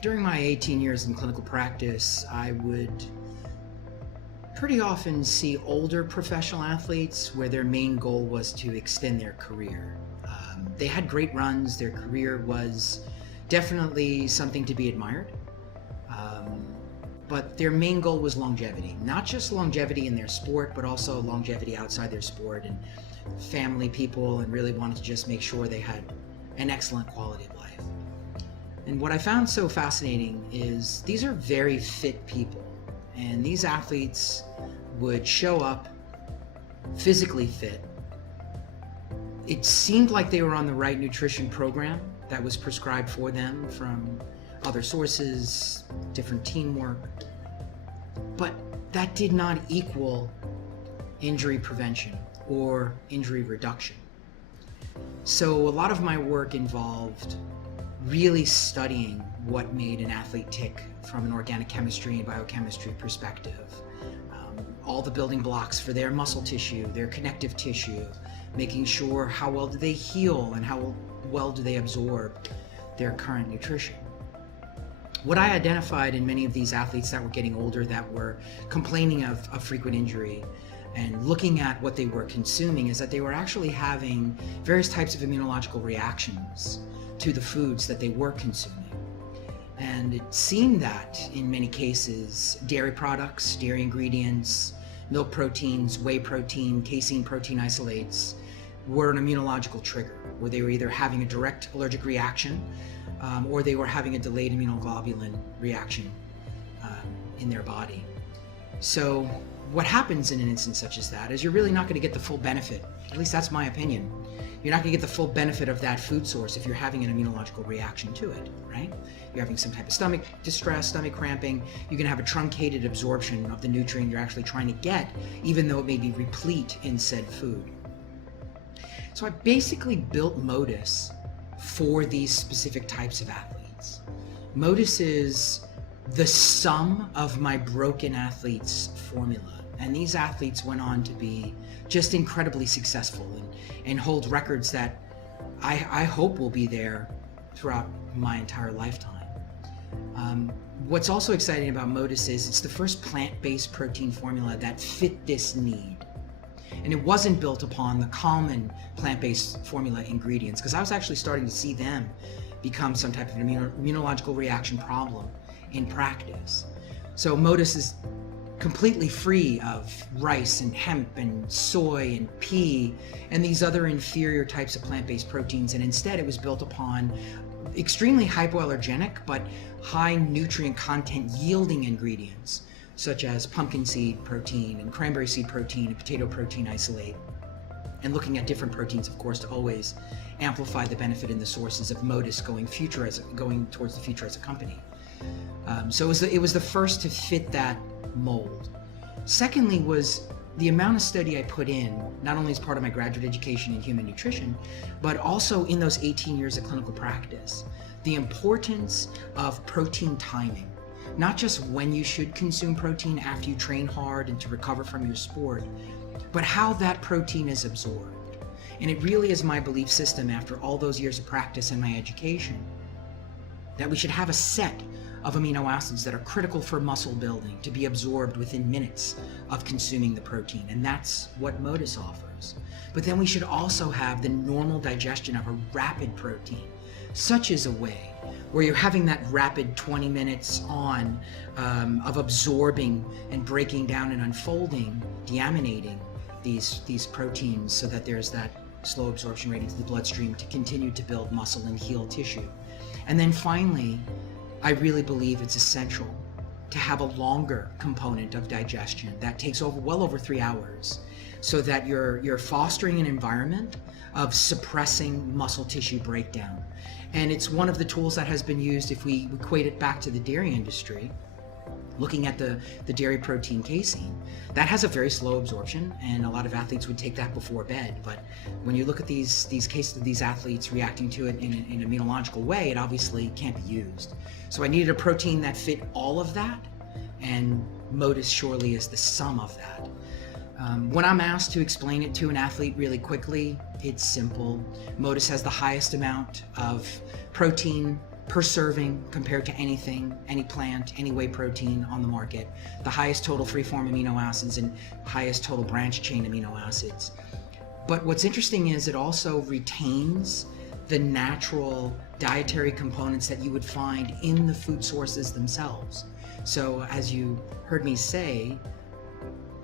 During my 18 years in clinical practice, I would pretty often see older professional athletes where their main goal was to extend their career. They had great runs, their career was definitely something to be admired, but their main goal was longevity. Not just longevity in their sport, but also longevity outside their sport, and family people, and really wanted to just make sure they had an excellent quality of life. And what I found so fascinating is these are very fit people, and these athletes would show up physically fit. It seemed like they were on the right nutrition program that was prescribed for them from other sources, different teamwork, but that did not equal injury prevention or injury reduction. So a lot of my work involved really studying what made an athlete tick from an organic chemistry and biochemistry perspective. All the building blocks for their muscle tissue, their connective tissue, making sure how well do they heal and how well do they absorb their current nutrition. What I identified in many of these athletes that were getting older, that were complaining of frequent injury, and looking at what they were consuming, is that they were actually having various types of immunological reactions to the foods that they were consuming. And it seemed that in many cases, dairy products, dairy ingredients, milk proteins, whey protein, casein protein isolates were an immunological trigger, where they were either having a direct allergic reaction or they were having a delayed immunoglobulin reaction in their body. So what happens in an instance such as that is you're really not going to get the full benefit. At least that's my opinion. You're not going to get the full benefit of that food source if you're having an immunological reaction to it, right? You're having some type of stomach distress, stomach cramping. You're going to have a truncated absorption of the nutrient you're actually trying to get, even though it may be replete in said food. So I basically built Modus for these specific types of athletes. Modus is the sum of my broken athletes formula. And these athletes went on to be just incredibly successful and hold records that I hope will be there throughout my entire lifetime. What's also exciting about Modus is it's the first plant-based protein formula that fit this need. And it wasn't built upon the common plant-based formula ingredients, because I was actually starting to see them become some type of immunological reaction problem in practice. So Modus is completely free of rice and hemp and soy and pea and these other inferior types of plant-based proteins, and instead it was built upon extremely hypoallergenic but high nutrient content yielding ingredients such as pumpkin seed protein and cranberry seed protein and potato protein isolate, and looking at different proteins, of course, to always amplify the benefit in the sources of Modus going towards the future as a company. So it was the first to fit that mold. Secondly was the amount of study I put in, not only as part of my graduate education in human nutrition, but also in those 18 years of clinical practice, the importance of protein timing. Not just when you should consume protein after you train hard and to recover from your sport, but how that protein is absorbed. And it really is my belief system, after all those years of practice and my education, that we should have a set of amino acids that are critical for muscle building to be absorbed within minutes of consuming the protein, and that's what Modus offers. But then we should also have the normal digestion of a rapid protein, such as a whey, where you're having that rapid 20 minutes on of absorbing and breaking down and unfolding, deaminating these proteins so that there's that slow absorption rate into the bloodstream to continue to build muscle and heal tissue. And then finally, I really believe it's essential to have a longer component of digestion that takes well over 3 hours, so that you're fostering an environment of suppressing muscle tissue breakdown. And it's one of the tools that has been used, if we equate it back to the dairy industry, looking at the dairy protein casein, that has a very slow absorption, and a lot of athletes would take that before bed. But when you look at these cases of these athletes reacting to it in an immunological way, it obviously can't be used. So I needed a protein that fit all of that, and Modus surely is the sum of that. When I'm asked to explain it to an athlete really quickly, it's simple. Modus has the highest amount of protein per serving compared to anything, any plant, any whey protein on the market, the highest total free-form amino acids and highest total branch chain amino acids. But what's interesting is it also retains the natural dietary components that you would find in the food sources themselves. So as you heard me say,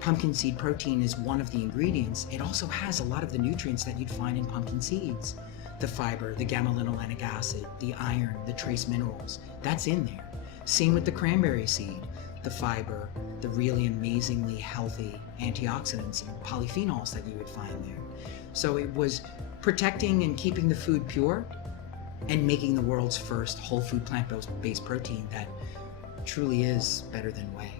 pumpkin seed protein is one of the ingredients. It also has a lot of the nutrients that you'd find in pumpkin seeds. The fiber, the gamma-linolenic acid, the iron, the trace minerals, that's in there. Same with the cranberry seed, the fiber, the really amazingly healthy antioxidants and polyphenols that you would find there. So it was protecting and keeping the food pure and making the world's first whole food plant-based protein that truly is better than whey.